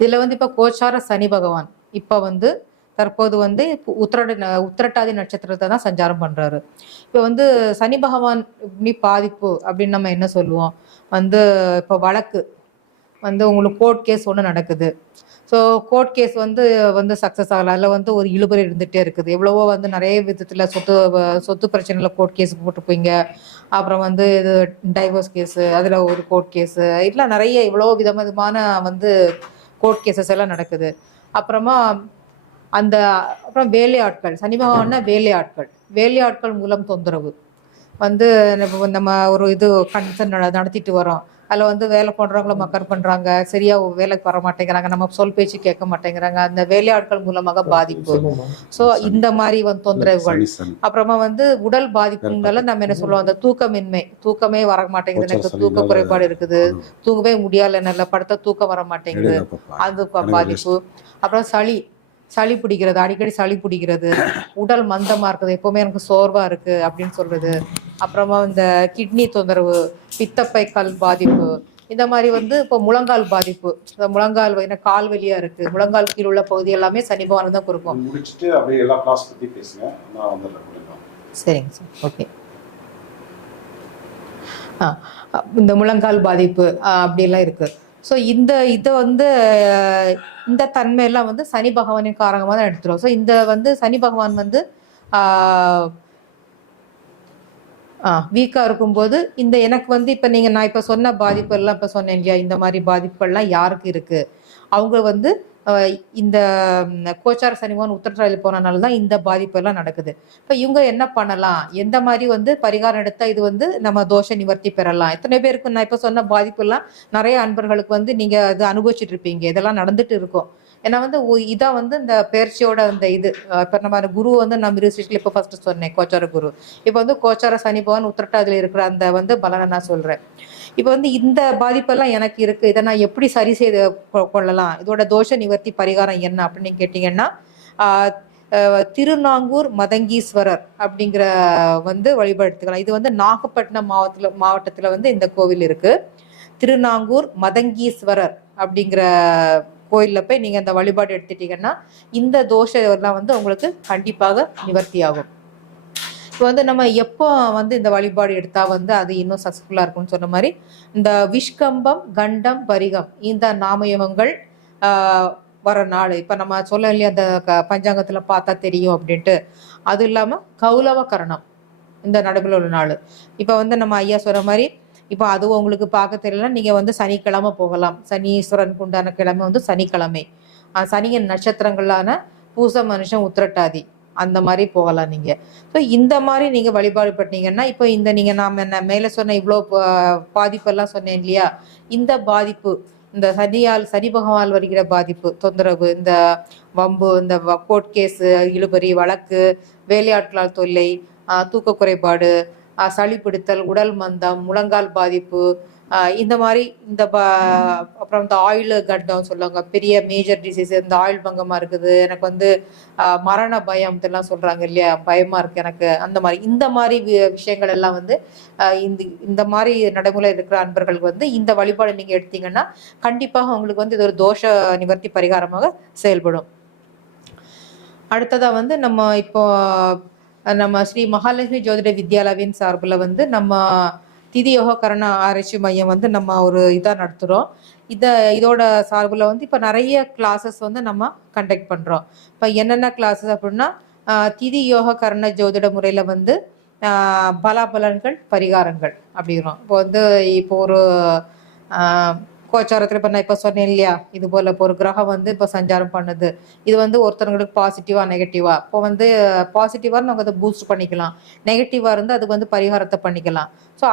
இதில் வந்து இப்போ கோச்சார சனி பகவான் இப்போ வந்து தற்போது வந்து உத்திரட்டாதி நட்சத்திரத்தை தான் சஞ்சாரம் பண்ணுறாரு. இப்போ வந்து சனி பகவான் இப்படி பாதிப்பு அப்படின்னு நம்ம என்ன சொல்லுவோம் வந்து, இப்போ வழக்கு வந்து உங்களுக்கு கோர்ட் கேஸ் ஒன்று நடக்குது. ஸோ கோர்ட் கேஸ் வந்து வந்து சக்ஸஸ் ஆகலை, அதில் வந்து ஒரு இழுபறி இருந்துகிட்டே இருக்குது. எவ்வளவோ வந்து நிறைய விதத்தில் சொத்து பிரச்சனையில் கோர்ட் கேஸ் போட்டுப்பீங்க. அப்புறம் வந்து இது டைவர்ஸ் கேஸு, அதில் ஒரு கோர்ட் கேஸு, இல்லை நிறைய இவ்வளோ விதமான வந்து கோர்ட் கேசஸ் எல்லாம் நடக்குது. அப்புறமா அந்த அப்புறம் வேலையாட்கள், சனி பகவான்னா வேலையாட்கள் மூலம் தொந்தரவு வந்து நம்ம ஒரு இது கன்சர்ன் நடத்திட்டு வரோம். அதில் வந்து வேலை பண்ணுறவங்கள மக்கர் பண்ணுறாங்க, சரியாக வேலைக்கு வர மாட்டேங்கிறாங்க, நம்ம சொல் பேச்சு கேட்க மாட்டேங்கிறாங்க, அந்த வேலையாட்கள் மூலமாக பாதிப்பு. ஸோ இந்த மாதிரி வந்து தொந்தரவுகள். அப்புறமா வந்து உடல் பாதிப்புனால நம்ம என்ன சொல்லுவோம், அந்த தூக்கமே வர மாட்டேங்குது, எனக்கு தூக்க குறைபாடு இருக்குது, தூங்கவே முடியல, நல்ல படுத்த தூக்கம் வர மாட்டேங்குது, அது பாதிப்பு. அப்புறம் சளி பிடிக்கிறது, அடிக்கடி சளி பிடிக்கிறது, உடல் மந்தமாக இருக்குது, எப்போவுமே எனக்கு சோர்வாக இருக்குது அப்படின்னு சொல்கிறது. அப்புறமா இந்த கிட்னி தொந்தரவு, பித்தப்பை கல் பாதிப்பு, இந்த மாதிரி வந்து இப்போ முழங்கால் பாதிப்பு, முழங்கால் கால் வலியாக இருக்குது, முழங்கால் கீழ் உள்ள பகுதி எல்லாமே சனி பகவான் தான் கொடுக்கும். முடிச்சுட்டு அப்படியே எல்லா கிளாஸ் பற்றி பேசுங்க, நான் வந்துடுறேன். சரிங்க சார், ஓகே. இந்த முழங்கால் பாதிப்பு அப்படியெல்லாம் இருக்குது. ஸோ இதை வந்து இந்த தன்மையெல்லாம் வந்து சனி பகவானின் காரணமாக தான் எடுத்துரும். ஸோ இந்த வந்து சனி பகவான் வந்து வீக்காக இருக்கும்போது இந்த எனக்கு வந்து இப்போ நான் இப்போ சொன்ன பாதிப்பெல்லாம் இப்போ சொன்னேன் இல்லையா, இந்த மாதிரி பாதிப்புகள்லாம் யாருக்கு இருக்குது, அவங்க வந்து இந்த கோச்சார சனிவான் உத்திரட்டாதியில் போனனால தான் இந்த பாதிப்பெல்லாம் நடக்குது. இப்போ இவங்க என்ன பண்ணலாம், எந்த மாதிரி வந்து பரிகாரம் எடுத்தால் இது வந்து நம்ம தோஷ நிவர்த்தி பெறலாம். எத்தனை பேருக்கு நான் இப்போ சொன்ன பாதிப்பெல்லாம் நிறைய அன்பர்களுக்கு வந்து நீங்கள் அது அனுபவிச்சுட்டு இருப்பீங்க, இதெல்லாம் நடந்துட்டு இருக்கும். ஏன்னா வந்து இதான் வந்து இந்த பயிற்சியோட அந்த இது. இப்போ நம்ம குரு வந்து நம்ம ரிசர்ச்சில் இப்போ ஃபர்ஸ்ட் சொன்னேன் கோச்சார குரு, இப்போ வந்து கோச்சார சனி பகவான் உத்திரட்டாதியில் இருக்கிற அந்த வந்து பலனை நான் சொல்கிறேன். இப்போ வந்து இந்த பாதிப்பெல்லாம் எனக்கு இருக்குது, இதை நான் எப்படி சரி செய்து கொள்ளலாம், இதோட தோஷ நிவர்த்தி பரிகாரம் என்ன அப்படின்னு கேட்டிங்கன்னா, திருநாங்கூர் மதங்கீஸ்வரர் அப்படிங்கிற வந்து வழிபடுத்துக்கலாம். இது வந்து நாகப்பட்டினம் மாவட்டத்தில் வந்து இந்த கோவில் இருக்குது. திருநாங்கூர் மதங்கீஸ்வரர் அப்படிங்கிற கோயிலில் போய் நீங்கள் அந்த வழிபாடு எடுத்துட்டீங்கன்னா இந்த தோஷம் எல்லாம் வந்து உங்களுக்கு கண்டிப்பாக நிவர்த்தி ஆகும். இப்போ வந்து நம்ம எப்போ வந்து இந்த வழிபாடு எடுத்தால் வந்து அது இன்னும் சக்ஸஸ்ஃபுல்லாக இருக்கும்னு சொன்ன மாதிரி, இந்த விஷ்கம்பம், கண்டம், பரிகம் இந்த நாமயங்கள் வர நாள் இப்போ நம்ம சொல்ல இல்லையா, அந்த பஞ்சாங்கத்தில் பார்த்தா தெரியும் அப்படின்ட்டு, அது இல்லாமல் கௌலவ கரணம் இந்த நடுவில் உள்ள நாள். இப்போ வந்து நம்ம ஐயா சொல்கிற மாதிரி, இப்போ அதுவும் உங்களுக்கு பார்க்க தெரியலன்னா நீங்கள் வந்து சனிக்கிழமை போகலாம். சனீஸ்வரனுக்கு உண்டான கிழமை வந்து சனிக்கிழமை. சனியின் நட்சத்திரங்களான பூச, மனுஷன், உத்திரட்டாதி அந்த மாதிரி போகலாம் நீங்கள். ஸோ இந்த மாதிரி நீங்கள் வழிபாடு பண்ணீங்கன்னா, இப்போ இந்த நீங்கள் நாம் என்ன மேலே சொன்ன இவ்வளோ பாதிப்பெல்லாம் சொன்னேன் இல்லையா, இந்த பாதிப்பு, இந்த சனி பகவான் வருகிற பாதிப்பு, தொந்தரவு, இந்த வம்பு, இந்த கோர்ட் கேஸு, இழுபறி, வழக்கு, வேலையாட்களால் தொல்லை, தூக்க குறைபாடு, சளி பிடித்தல், உடல் மந்தம், முழங்கால் பாதிப்பு, இந்த மாதிரி அப்புறம் இந்த ஆயில் கட்டம் சொல்லுவாங்க, பெரிய மேஜர் டிசீஸ், இந்த ஆயில் பங்கமாக இருக்குது, எனக்கு வந்து மரண பயம் இதெல்லாம் சொல்கிறாங்க இல்லையா, பயமாக இருக்குது எனக்கு, அந்த மாதிரி இந்த மாதிரி விஷயங்கள் எல்லாம் வந்து இந்த மாதிரி நடைமுறை இருக்கிற அன்பர்களுக்கு வந்து இந்த வழிபாடு நீங்கள் எடுத்தீங்கன்னா கண்டிப்பாக உங்களுக்கு வந்து இது ஒரு தோஷ நிவர்த்தி பரிகாரமாக செயல்படும். அடுத்ததாக வந்து நம்ம ஸ்ரீ மகாலட்சுமி ஜோதிட வித்யாலயாவின் சார்பில் வந்து நம்ம திதி யோக கரண ஆராய்ச்சி மையம் வந்து நம்ம ஒரு இதாக நடத்துகிறோம். இதோட சார்பில் வந்து இப்போ நிறைய கிளாஸஸ் வந்து நம்ம கண்டக்ட் பண்ணுறோம். இப்போ என்னென்ன கிளாஸஸ் அப்படின்னா, திதி யோக கரண ஜோதிட முறையில் வந்து பலாபலன்கள், பரிகாரங்கள் அப்படிங்கிறோம். இப்போ ஒரு கோச்சாரத்தில் இப்போ நான் இப்போ சொன்னேன் இல்லையா, இது போல் இப்போ ஒரு கிரகம் வந்து இப்போ சஞ்சாரம் பண்ணுது, இது வந்து ஒருத்தவங்களுக்கு பாசிட்டிவாக நெகட்டிவாக, இப்போ வந்து பாசிட்டிவாக நம்ம அதை பூஸ்ட் பண்ணிக்கலாம், நெகட்டிவாக இருந்து அதுக்கு வந்து பரிகாரத்தை பண்ணிக்கலாம். ஸோ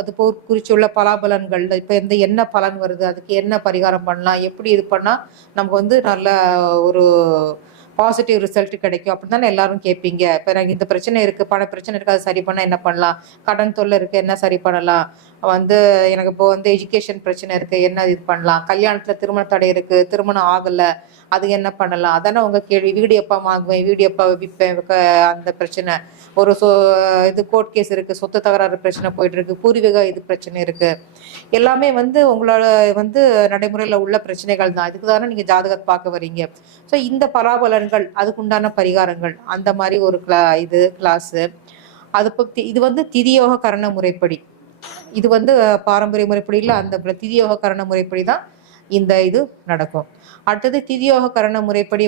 அது குறிச்சுள்ள பலாபலன்கள், இப்போ என்ன பலன் வருது, அதுக்கு என்ன பரிகாரம் பண்ணலாம், எப்படி இது பண்ணால் நமக்கு வந்து நல்ல ஒரு பாசிட்டிவ் ரிசல்ட் கிடைக்கும் அப்படி தானே எல்லாரும் கேட்பீங்க. இப்போ எனக்கு இந்த பிரச்சனை இருக்குது, பண பிரச்சனை இருக்குது, அது சரி பண்ணால் என்ன பண்ணலாம், கடன் தொல்லை இருக்குது என்ன சரி பண்ணலாம், எனக்கு இப்போ எஜுகேஷன் பிரச்சனை இருக்குது என்ன இது பண்ணலாம், கல்யாணத்தில் திருமண தடை இருக்குது திருமணம் ஆகலை அது என்ன பண்ணலாம், அதானே உங்கள் கேள்வி. வீடு எப்போ வாங்குவேன், வீடு எப்போ விற்பேன், அந்த பிரச்சனை. ஒரு இது கோர்ட் கேஸ் இருக்குது, சொத்து தகராறு பிரச்சனை போயிட்டு இருக்கு, பூர்வீக இது பிரச்சனை இருக்குது, எல்லாமே உங்களோட நடைமுறையில் உள்ள பிரச்சனைகள் தான். இதுக்கு தானே நீங்கள் ஜாதகத்தை பார்க்க வரீங்க. ஸோ இந்த பலாபலன்கள் அதுக்குண்டான பரிகாரங்கள் அந்த மாதிரி ஒரு கிளாஸு. அது பற்றி இது திதியோக கரண முறைப்படி, இது பாரம்பரிய முறைப்படி இல்லை, அந்த திதியோக கரண முறைப்படி தான் இந்த இது நடக்கும். அடுத்தது திதியோக கரண முறைப்படி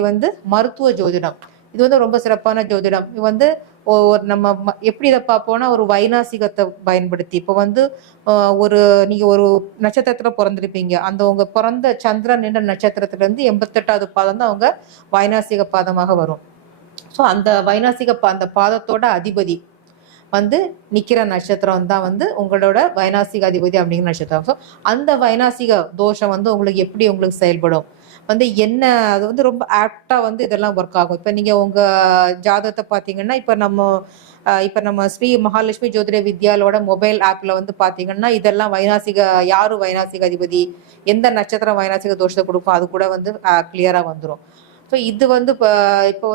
மருத்துவ ஜோதிடம். இது ரொம்ப சிறப்பான ஜோதிடம். இது நம்ம எப்படி இதை பார்ப்போம்னா ஒரு வைநாசிகத்தை பயன்படுத்தி. இப்போ நீங்க ஒரு நட்சத்திரத்துல பிறந்திருப்பீங்க, அந்த உங்க பிறந்த சந்திரன் என்ற நட்சத்திரத்துல இருந்து 88வது பாதம் தான் அவங்க வைநாசிக பாதமாக வரும். ஸோ அந்த வைநாசிக அந்த பாதத்தோட அதிபதி நிக்கிற நட்சத்திரம் தான் உங்களோட வைநாசிக அதிபதி அப்படிங்கிற நட்சத்திரம். ஸோ அந்த வைநாசிக தோஷம் உங்களுக்கு எப்படி உங்களுக்கு செயல்படும் என்ன, அது ரொம்ப ஆப்டா இதெல்லாம் ஒர்க் ஆகும். இப்போ நீங்க உங்க ஜாதகத்தை பார்த்தீங்கன்னா இப்போ நம்ம ஸ்ரீ மகாலட்சுமி ஜோதிட வித்யாலோட மொபைல் ஆப்ல பார்த்தீங்கன்னா இதெல்லாம் யாரு வைநாசிக அதிபதி, எந்த நட்சத்திரம் வைநாசிக தோஷத்தை கொடுக்கும் அது கூட கிளியரா வந்துடும். ஸோ இது இப்போ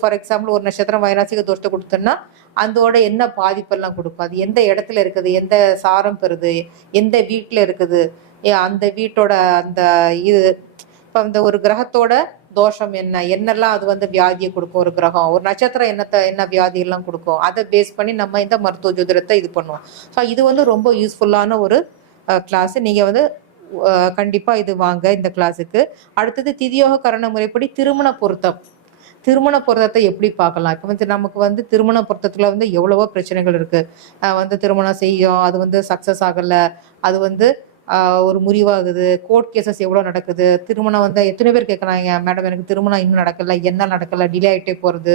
ஃபார் எக்ஸாம்பிள் ஒரு நட்சத்திரம் வைநாசிக தோஷத்தை கொடுத்தோன்னா அதோட என்ன பாதிப்பெல்லாம் கொடுக்கும், அது எந்த இடத்துல இருக்குது, எந்த சாரம் பெறுது, எந்த வீட்டில் இருக்குது, அந்த வீட்டோட அந்த இது. இப்போ ஒரு கிரகத்தோட தோஷம் என்னெல்லாம் அது வியாதியை கொடுக்கும், ஒரு கிரகம் ஒரு நட்சத்திரம் என்ன வியாதியெல்லாம் கொடுக்கும், அதை பேஸ் பண்ணி நம்ம இந்த மருத்துவ ஜோதிடத்தை இது பண்ணுவோம். ஸோ இது ரொம்ப யூஸ்ஃபுல்லான ஒரு கிளாஸ். நீங்கள் கண்டிப்பாக இது வாங்க இந்த கிளாஸுக்கு. அடுத்தது திதியோக கரண முறைப்படி திருமண பொருத்தம். திருமண பொருத்தத்தை எப்படி பார்க்கலாம். இப்போ நமக்கு திருமண பொருத்தத்தில் எவ்வளவோ பிரச்சனைகள் இருக்குது. திருமணம் செய்யும், அது சக்ஸஸ் ஆகலை, அது ஒரு முறிவாகுது, கோர்ட் கேசஸ் எவ்வளோ நடக்குது, திருமணம் எத்தனை பேர் கேட்குறாங்க, மேடம் எனக்கு திருமணம் இன்னும் நடக்கலை, என்ன நடக்கலை, டிலே ஆகிட்டே போகிறது,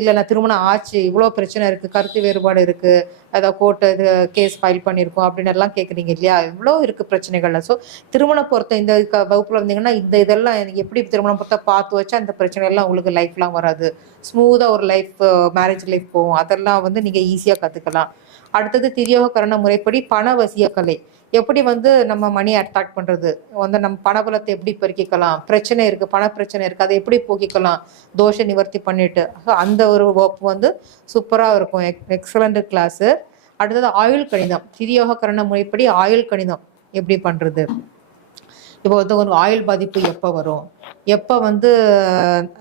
இல்லை நான் திருமணம் ஆச்சு இவ்வளோ பிரச்சனை இருக்குது, கருத்து வேறுபாடு இருக்குது, ஏதாவது கோர்ட்டு இது கேஸ் ஃபைல் பண்ணியிருக்கோம் அப்படின்னு எல்லாம் கேட்குறீங்க இல்லையா, இவ்வளோ இருக்குது பிரச்சனைகள்ல. ஸோ திருமண பொறுத்த இந்த வகுப்பில் வந்தீங்கன்னா இதெல்லாம் எனக்கு எப்படி திருமணம் பொறுத்த பார்த்து வச்சா அந்த பிரச்சனைகள்லாம் உங்களுக்கு லைஃப்லாம் வராது, ஸ்மூத்தாக ஒரு லைஃப் மேரேஜ் லைஃப் போகும், அதெல்லாம் நீங்கள் ஈஸியாக கற்றுக்கலாம். அடுத்தது திதியோக கரண முறைப்படி பண வசிய கலை. எப்படி நம்ம மணி அட்ராக்ட் பண்ணுறது, நம்ம பணபலத்தை எப்படி பெருக்கிக்கலாம், பிரச்சனை இருக்குது பண பிரச்சனை இருக்குது அதை எப்படி போக்கிக்கலாம், தோஷ நிவர்த்தி பண்ணிட்டு. அந்த ஒரு ஒர்க் சூப்பராக இருக்கும், எக்ஸலண்ட் கிளாஸு. அடுத்தது ஆயுள் கணிதம். திதியோக கரண முறைப்படி ஆயுள் கணிதம் எப்படி பண்ணுறது. இப்போ ஒரு ஆயுள் பாதிப்பு எப்போ வரும், எப்போ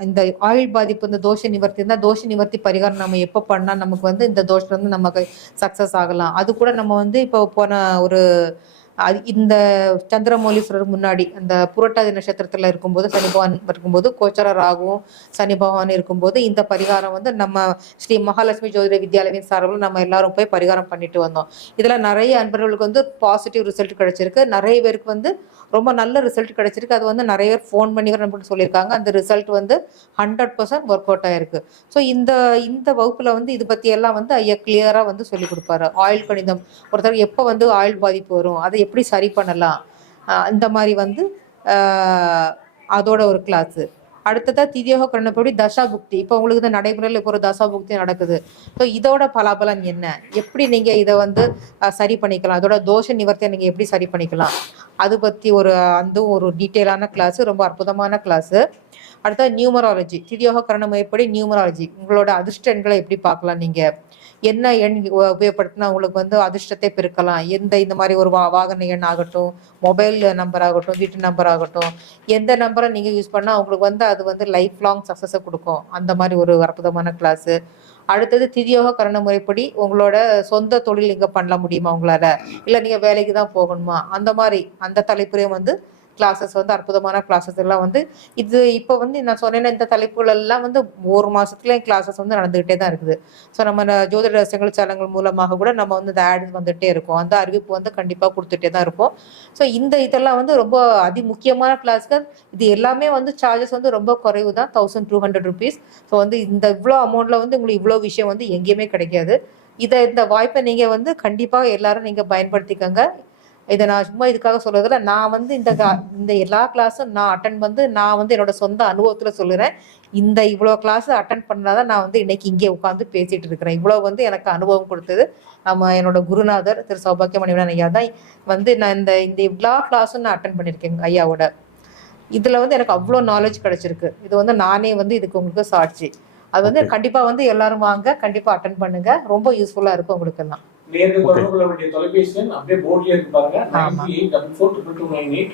இந்த ஆயுள் பாதிப்பு இந்த தோஷ நிவர்த்தி இருந்தால் தோஷ நிவர்த்தி பரிகாரம் நம்ம எப்போ பண்ணால் நமக்கு இந்த தோஷம் நமக்கு சக்ஸஸ் ஆகலாம். அது கூட நம்ம இப்போ போன ஒரு இந்த சந்திரமௌலீஸ்வரர் முன்னாடி அந்த புரட்டாதி நட்சத்திரத்தில் இருக்கும்போது சனி பகவான் இருக்கும்போது கோச்சர ராகுவும் சனி பகவான் இருக்கும்போது இந்த பரிகாரம் நம்ம ஸ்ரீ மகாலட்சுமி ஜோதிட வித்யாலயின் சார்பில் நம்ம எல்லாரும் போய் பரிகாரம் பண்ணிட்டு வந்தோம். இதில் நிறைய அன்பர்களுக்கு பாசிட்டிவ் ரிசல்ட் கிடைச்சிருக்கு, நிறைய பேருக்கு ரொம்ப நல்ல ரிசல்ட் கிடைச்சிருக்கு. அது நிறைய பேர் ஃபோன் பண்ணி நம்மளுக்கு சொல்லியிருக்காங்க, அந்த ரிசல்ட் 100% ஒர்க் அவுட் ஆயிருக்கு. ஸோ இந்த வகுப்புல இது பத்தி எல்லாம் ஐயா கிளியரா சொல்லி கொடுப்பாரு. ஆயுள் கணிதம், ஒருத்தர் எப்போ ஆயுள் பாதிப்பு வரும், அதை எப்படி சரி பண்ணலாம், இந்த மாதிரி அதோட ஒரு கிளாஸ். அடுத்ததா திதியோக கரணப்படி தசா புக்தி. இப்போ உங்களுக்கு நடைமுறையில் இப்போ ஒரு தசா புக்தி நடக்குது. ஸோ இதோட பலாபலன் என்ன, எப்படி நீங்க இதை சரி பண்ணிக்கலாம், அதோட தோஷ நிவர்த்தியை நீங்க எப்படி சரி பண்ணிக்கலாம், அது பத்தி ஒரு டீட்டெயிலான கிளாஸ், ரொம்ப அற்புதமான கிளாஸ். அடுத்தது நியூமராலஜி. திதியோக கரண முறைப்படி நியூமராலஜி, உங்களோட அதிர்ஷ்ட எண்களை எப்படி பார்க்கலாம், நீங்க என்ன எண் உபயோகப்படுத்தினா உங்களுக்கு அதிர்ஷ்டத்தை பெருக்கலாம், இந்த மாதிரி ஒரு வாகன எண் ஆகட்டும், மொபைல் நம்பர் ஆகட்டும், வீட்டு நம்பர் ஆகட்டும், எந்த நம்பரை நீங்க யூஸ் பண்ணா உங்களுக்கு அது லைஃப் லாங் சக்சஸை கொடுக்கும், அந்த மாதிரி ஒரு அற்புதமான கிளாஸ். அடுத்தது திதியோக கரண முறைப்படி உங்களோட சொந்த தொழில் இங்க பண்ண முடியுமா உங்களால, இல்லை நீங்க வேலைக்கு தான் போகணுமா, அந்த மாதிரி அந்த தலைப்புறையும் கிளாஸஸ் அற்புதமான கிளாஸஸ் எல்லாம் இது இப்போ நான் சொன்னேன்னா இந்த தலைப்புகள் எல்லாம் ஒரு மாசத்துல கிளாஸஸ் நடந்துகிட்டே தான் இருக்குது. ஸோ நம்ம ஜோதிட ரகசியங்கள் சேனல்கள் மூலமாக கூட நம்ம இந்த ஆட் வந்துட்டே இருக்கும், அந்த அறிவிப்பு கண்டிப்பா கொடுத்துட்டே தான் இருப்போம். ஸோ இதெல்லாம் ரொம்ப அதி முக்கியமான கிளாஸ்கள். இது எல்லாமே சார்ஜஸ் ரொம்ப குறைவு தான், 1200 rupees. ஸோ இந்த இவ்வளோ அமௌண்ட்ல உங்களுக்கு இவ்வளோ விஷயம் எங்கேயுமே கிடைக்காது. இந்த வாய்ப்பை நீங்க கண்டிப்பா எல்லாரும் நீங்க பயன்படுத்திக்கங்க. இதை நான் சும்மா இதுக்காக சொல்றதுல நான் வந்து இந்த எல்லா கிளாஸும் நான் அட்டன் வந்து நான் வந்து என்னோட சொந்த அனுபவத்துல சொல்லுறேன். இவ்வளோ கிளாஸ் அட்டன் பண்ணாதான் நான் வந்து இன்னைக்கு இங்கே உட்காந்து பேசிட்டு இருக்கிறேன். இவ்வளோ வந்து எனக்கு அனுபவம் கொடுத்தது என்னோட குருநாதர் திரு சௌபாக்கிய மணிவண்ணன் ஐயா தான். வந்து நான் இந்த எல்லா கிளாஸும் நான் அட்டன் பண்ணியிருக்கேன் ஐயாவோட. இதுல வந்து எனக்கு அவ்வளோ நாலேஜ் கிடைச்சிருக்கு. இது வந்து நானே வந்து இதுக்கு உங்களுக்கு சாட்சி. அது வந்து கண்டிப்பா வந்து எல்லாரும் வாங்க, கண்டிப்பா அட்டன் பண்ணுங்க. ரொம்ப யூஸ்ஃபுல்லா இருக்கும் உங்களுக்கு எல்லாம். நேரில் தொடர்பு கொள்ள வேண்டிய தொலைபேசி எண் அப்படியே போர்ட்ல இருக்கு பாருங்க. 98442298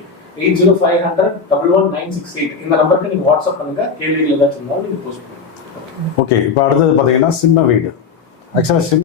80500 இந்த நம்பருக்கு நீங்க வாட்ஸ்அப் பண்ணுங்க. கேள்விகள் ஏதாச்சும் இருந்தாலும் நீங்க போஸ்ட் பண்ணுங்க. ஓகே, இப்போ அடுத்தது பார்த்தீங்கன்னா சிம்ம வீடு. ஆக்சுவலாக